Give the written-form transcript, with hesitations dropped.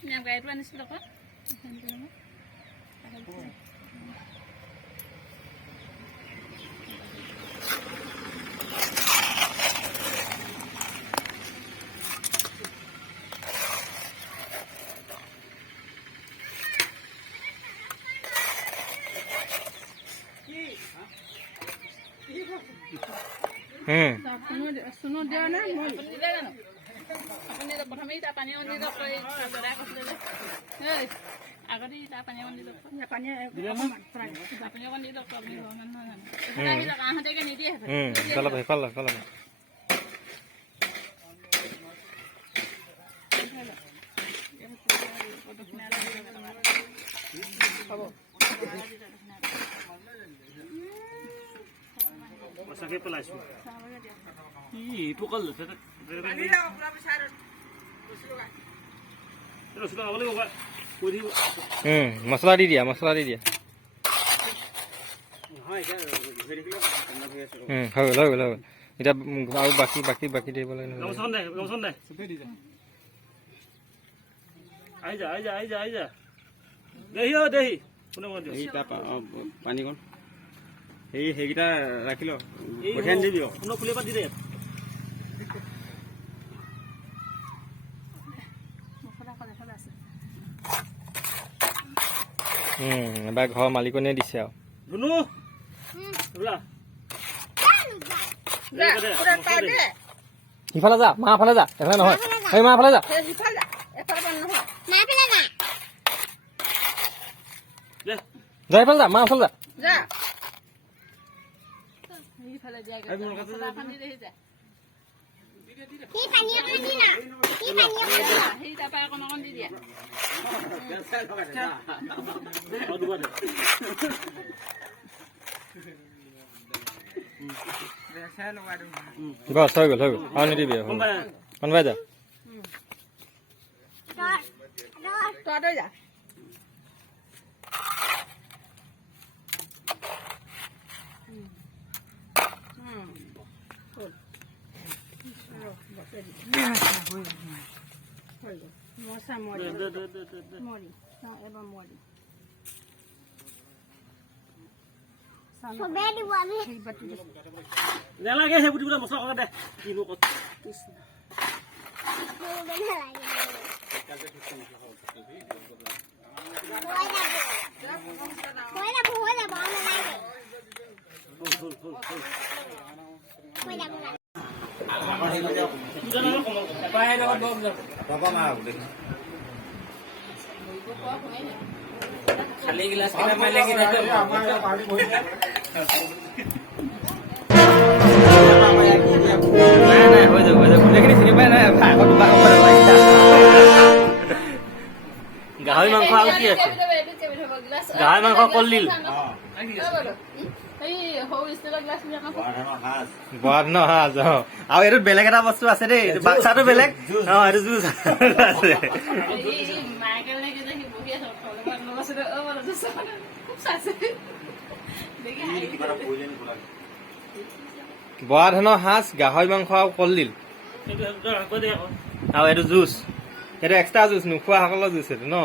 Nyam gaya itu anis loko. Suno dia na mo. Apani da प्रथम ita pani on dito kay kadara ko sila. Hey, agadi ita pani on dito. Ya pani Apani on dito ko ni wangan na. Ita bila ka hante ke ni dia. Kalau bhai kalau. Masakit pala isu. Itu kalau saya. Terus sudah awalnya kok. मसला दी दिया हो इटा आउ बाकी दे बोले गमसन दे आइजा देही কোনে মন দিও এইটা পানি কোন হেগিটা রাখিলো পঠান দিবিও কোন ফুলে পা দি দে এবাৰ ঘৰৰ মালিকনে দিছে আৰু ধুনু ওলা সিফালে যা মা ফালে যা এফালে নহয় এই মা ফালে যা যা এফালে যা মা ফালে যা बस हो गल और नहीं दिबे कौन भाई जा तो आ जा मोसा मोरी ना एबा मोरी Sobedi wami. নেলাগে হে বুটি বুটা মছলা করা দে কিনো কত খালি গ্লাস কেটা মাই লাগি থাকে নাই হৈ যাব গোটেইখিনি চিনি পাই নাই ভাগত গাহৰি মাংস আৰু কি আছে গাহৰি মাংস কলডিল বৰ নহয় আৰু এইটো বেলেগ এটা বস্তু আছে দেই বাক্সাটো বেলেগ এইটো জুচ আছে বৰা ধানৰ সাজ গাহৰি মাংস আৰু কলডিল আৰু এইটো জুচ এইটো এক্সট্ৰা জুচ নোখোৱাসকলৰ জুচ এইটো ন